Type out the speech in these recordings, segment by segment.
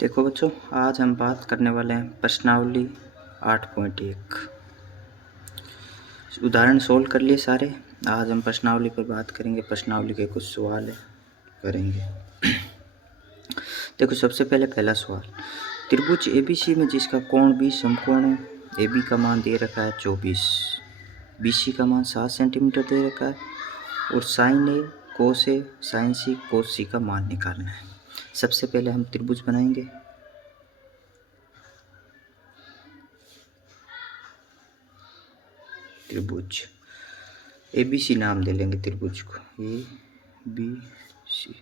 देखो बच्चों, आज हम बात करने वाले हैं प्रश्नावली 8.1। उदाहरण सोल्व कर लिए सारे। आज हम प्रश्नावली पर बात करेंगे, प्रश्नावली के कुछ सवाल करेंगे। देखो, सबसे पहले पहला सवाल, त्रिभुज एबीसी में जिसका कोण बी समकोण है, एबी का मान दे रखा है 24, बीसी का मान 7 सेंटीमीटर दे रखा है और साइन ए कोस ए साइन सी कोस सी का मान निकालना है। सबसे पहले हम त्रिभुज बनाएंगे। त्रिभुज एबीसी नाम दे लेंगे त्रिभुज को, ए बी सी।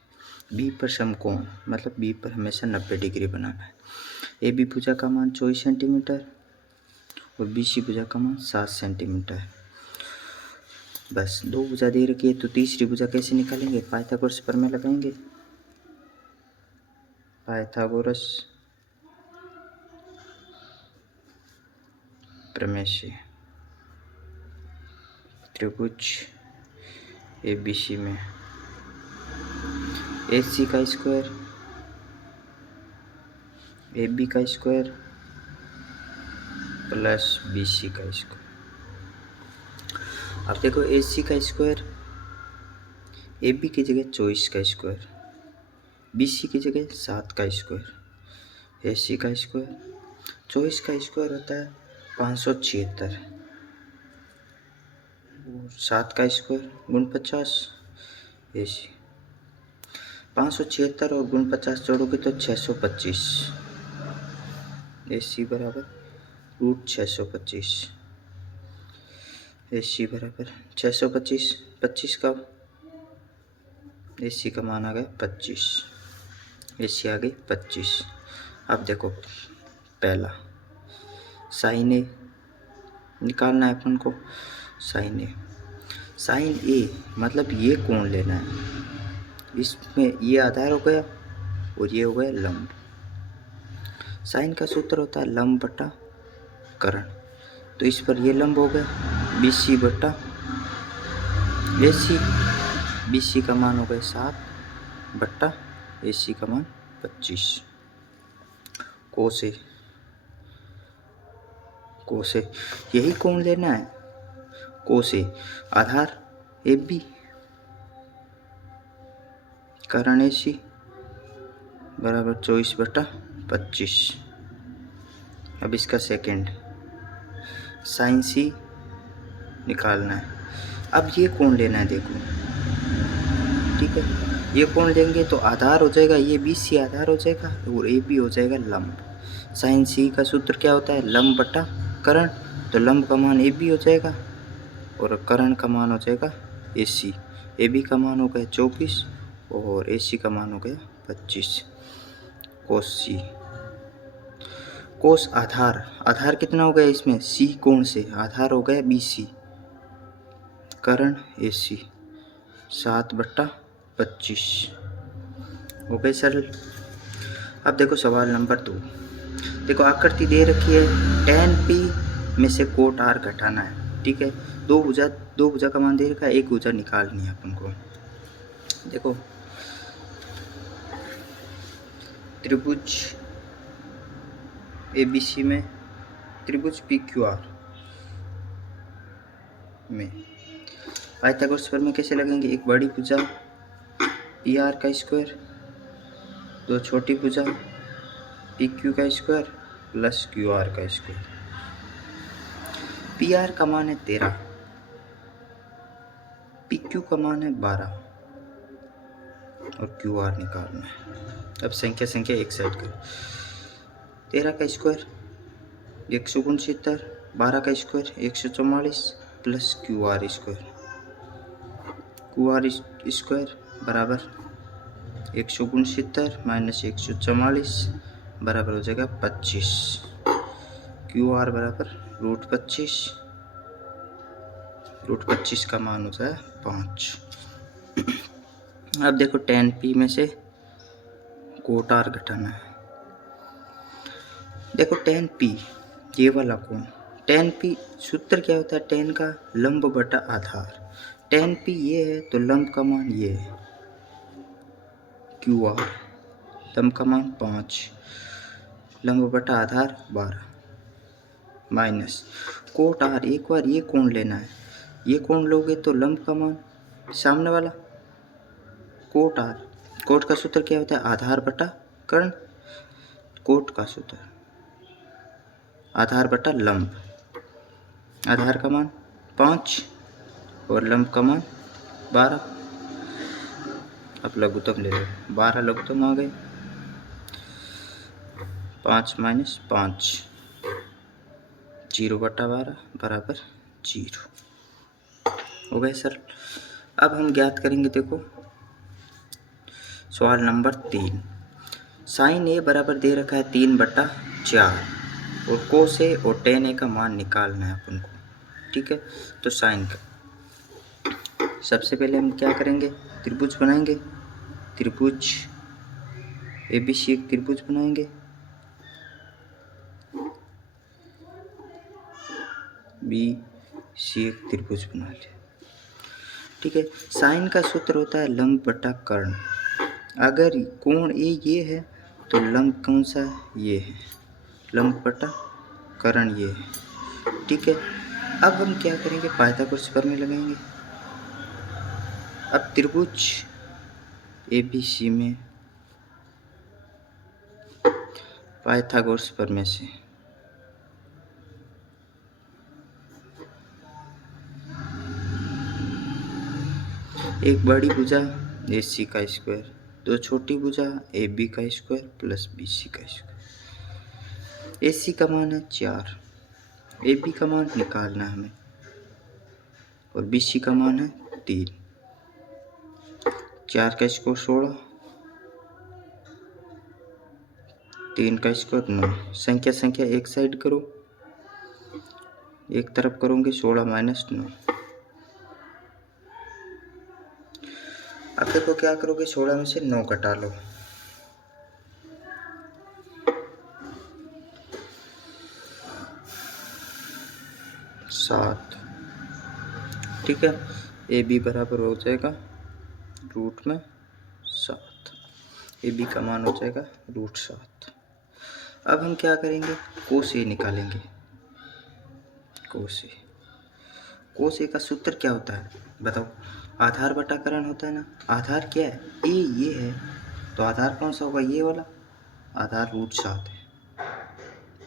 बी पर समकोण मतलब बी पर हमेशा 90 डिग्री बनाना है। ए बी भुजा का मान 24 सेंटीमीटर और बी सी भुजा का मान 7 सेंटीमीटर। बस दो भुजा दे रखी है, तो तीसरी भुजा कैसे निकालेंगे? पाइथागोरस प्रमेय लगाएंगे। पाइथागोरस प्रमेय से त्रिभुज एबीसी में ए सी का स्क्वायर, ए बी का स्क्वायर प्लस बी सी का स्क्वायर। अब देखो, ए सी का स्क्वायर ए बी की जगह 24 का स्क्वायर, बी सी की जगह 7 का स्क्वायर। ए सी का स्क्वायर 24 का स्क्वायर होता है 576 और 7 का स्क्वायर गुण 50। ए सी 576 और गुण 50 जोड़ोगे तो 625। ए सी बराबर √625। ए सी बराबर 625, 25 का ए सी का मान आ गया 25। ए सी आ गई 25। अब देखो, पहला साइन ए निकालना है अपन को। साइन ए मतलब ये कोण लेना है। इसमें ये आधार हो गया और ये हो गया लंब। साइन का सूत्र होता है लंब बटा करण, तो इस पर ये लंब हो गया बी सी बटा ए सी। बी सी का मान हो गया 7 बटा ए सी का मान 25। कोसे यही कोण लेना है। कोसे आधार ए बी, करण ए सी बराबर 24 बटा 25। अब इसका सेकेंड साइन सी निकालना है। अब ये कोण लेना है, देखो ठीक है। ये कोण लेंगे तो आधार हो जाएगा, ये बी सी आधार हो जाएगा और ए बी हो जाएगा लंब। साइन सी का सूत्र क्या होता है? लंब बटा करण, तो लंब का मान ए बी हो जाएगा और करण का मान हो जाएगा ए सी। ए बी का मान हो गया 24 और ए सी का मान हो गया 25। कोस सी, कोस आधार कितना हो गया इसमें? सी कोण से आधार हो गया बी सी, करण ए सी 7 बटा 25। हो गए सरल। अब देखो सवाल नंबर 2। देखो, आकृति दे रखी है, tan p में से कोट r घटाना है। ठीक है, दो भुजा का मान दे रखा है, एक भुजा निकालनी है अपन को। देखो, त्रिभुज एबीसी में त्रिभुज PQR में पाइथागोरस प्रमेय कैसे लगेंगे? एक बड़ी भुजा PR का स्क्वायर, दो छोटी भुजा PQ का स्क्वायर प्लस QR का स्क्वायर। PR का मान है 13, PQ का मान है 12 और QR निकालना है। अब संख्या एक साइड करो। 13 का स्क्वायर 169, 12 का स्क्वायर 144 प्लस QR स्क्वायर बराबर 169 माइनस 144 बराबर हो जाएगा 25। QR बराबर √25 का मान होता है 5। अब देखो, tan p में से कोट r घटाना है। देखो, tan p ये वाला कोण, tan p सूत्र क्या होता है? tan का लंब बटा आधार। tan p ये है तो लंब का मान ये है QR, लंब का मान 5 लंब बटा आधार 12 माइनस कोट आर। एक बार ये कोण लेना है, ये कोण लोगे तो लंब का मान सामने वाला कोट आर। कोट का सूत्र क्या होता है? आधार बटा कर्ण। कोट का सूत्र आधार बटा लंब। आधार का मान 5 और लंब का मान 12। अब लघुत्तम ले लो, 12 लघुत्तम आ गए, 5 माइनस 5 0 बटा 12 बराबर 0 हो गए सर। अब हम ज्ञात करेंगे, देखो सवाल नंबर 3। साइन ए बराबर दे रखा है 3 बटा 4 और कोस ए और टेन ए का मान निकालना है अपन को, ठीक है। तो साइन का सबसे पहले हम क्या करेंगे? त्रिभुज बनाएंगे। त्रिभुज ABC एक त्रिभुज बनाएंगे, BC एक त्रिभुज बना लिया, ठीक है। साइन का सूत्र होता है लंब बटा कर्ण। अगर कोण ए ये है तो लंब कौन सा है? ये है। लंब बटा कर्ण ये है, ठीक है। अब हम क्या करेंगे? पाइथागोरस प्रमेय लगाएंगे। अब त्रिभुज ABC में पाइथागोरस प्रमेय से एक बड़ी भुजा AC का स्क्वायर, दो छोटी भुजा AB का स्क्वायर प्लस BC का स्क्वायर। AC का मान है 4, AB का मान निकालना है हमें और BC का मान है 3। 4 का स्क्वायर 16, 3 का स्क्वायर 9। संख्या संख्या एक साइड करो, एक तरफ करोगे 16 माइनस 9। अब देखो क्या करोगे? 16 में से 9 घटा लो, 7, ठीक है। AB बराबर हो जाएगा रूट में 7। AB का मान हो जाएगा रूट 7। अब हम क्या करेंगे? कोस ए निकालेंगे। कोस ए, कोस ए का सूत्र क्या होता है बताओ? आधार बटा कर्ण होता है ना। आधार क्या है? ए ये है, तो आधार कौन सा होगा? ये वाला। आधार रूट 7 है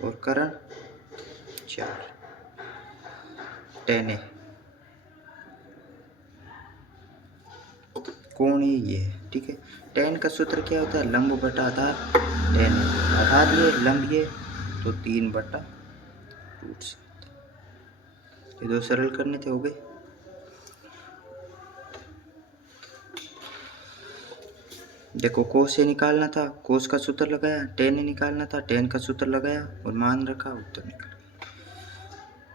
और कर्ण 4। टेन ए, कोण ए ये है, ठीक है। टेन का सूत्र क्या होता है? लंब बटा आधार। टेन ए, आधार ये लंब ये, तो 3 बटा रूट 7। ये दो सरल करने थे, हो गए। देखो कोस से निकालना था, कोस का सूत्र लगाया। टेन निकालना था, टेन का सूत्र लगाया और मान रखा, उत्तर निकाला।